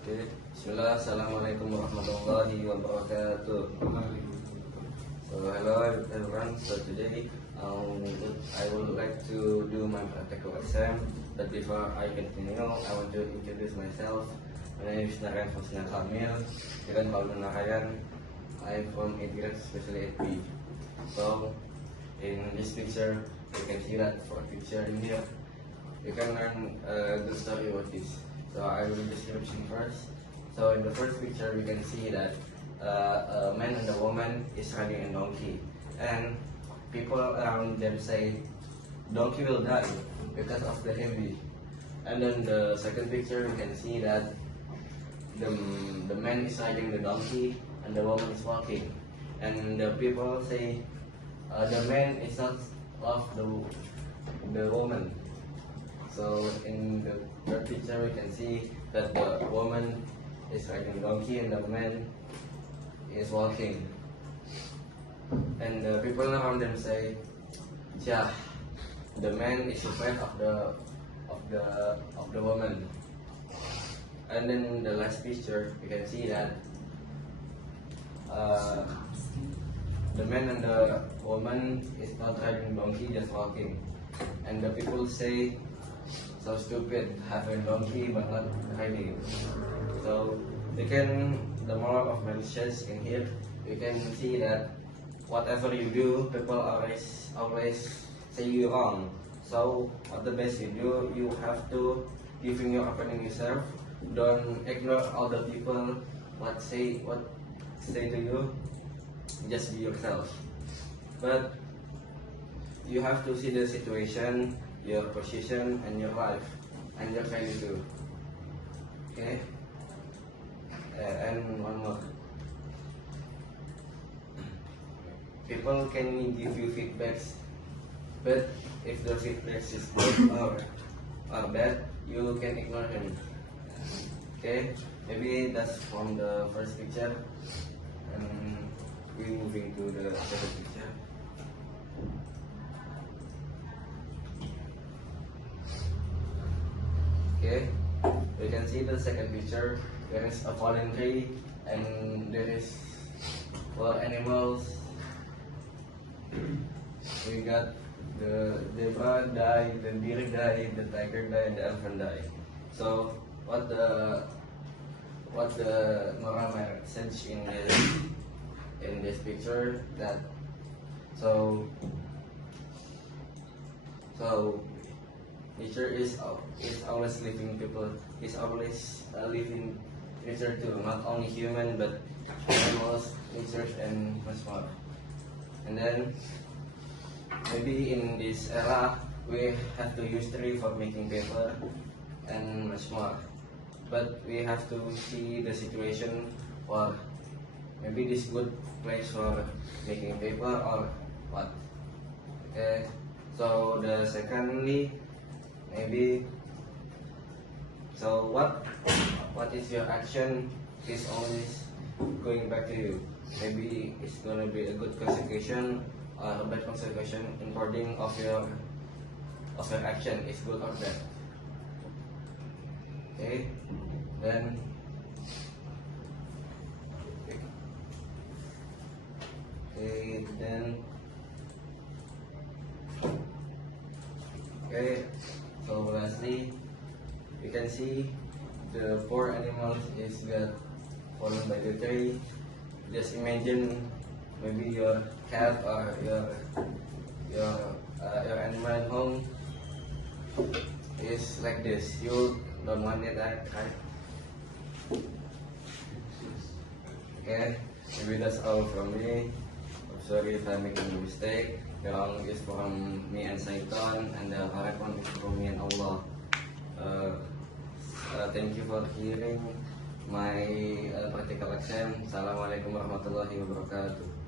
Okay. Bismillah. Assalamualaikum warahmatullahi wabarakatuh. So hello everyone. So today I would like to do my practical exam. But before I continue, I want to introduce myself. My name is Narayan Fosna Kamil. Dengan Paul Narayan. I'm from 8th grade, especially 8B. So in this picture, you can see that for a picture in here, you can learn a good story about this. So I will description first. So in the first picture, we can see that a man and a woman is riding a donkey, and people around them say donkey will die because of the heavy. And then the second picture, we can see that the man is riding the donkey and the woman is walking, and the people say the man is not love the woman. So in the third picture, we can see that the woman is riding a donkey and the man is walking. And the people around them say, "Yeah, the man is afraid of the woman." And then the last picture, you can see that the man and the woman is not riding donkey, just walking. And the people say, "So stupid, having donkey but not riding." So the moral of my message in here, you can see that whatever you do, people always say you wrong. So what the best you do, you have to giving your opinion yourself. Don't ignore all the people what say to you. Just be yourself. But you have to see the situation, your position, and your life, and your value too. Okay? And one more. People can give you feedbacks, but if the feedback is good or bad, you can ignore him. Okay? Maybe that's from the first picture, and we're moving to the second picture. Okay, you can see the second picture. There is a fallen tree, and there is animals. We got the zebra died, the deer died, the tiger died, the elephant died. So what the moral message in this picture that so nature is always living people, is always living nature too, not only human but animals, nature, and much more. And then maybe in this era we have to use tree for making paper and much more. But we have to see the situation, or maybe this good place for making paper or what. Okay, so the secondly, maybe so what is your action is always going back to you. Maybe it's gonna be a good consequence or a bad consequence according of your action is good or bad. Okay, then okay, so lastly, you can see the poor animals is got fallen by the tree. Just imagine maybe your cat or your animal at home is like this. You don't want it, right? Okay, maybe that's all from me. I'm sorry if I'm making a mistake. The wrong is from me and Saitan, and the correct one is from me and Allah. Thank you for hearing my practical exam. Assalamualaikum warahmatullahi wabarakatuh.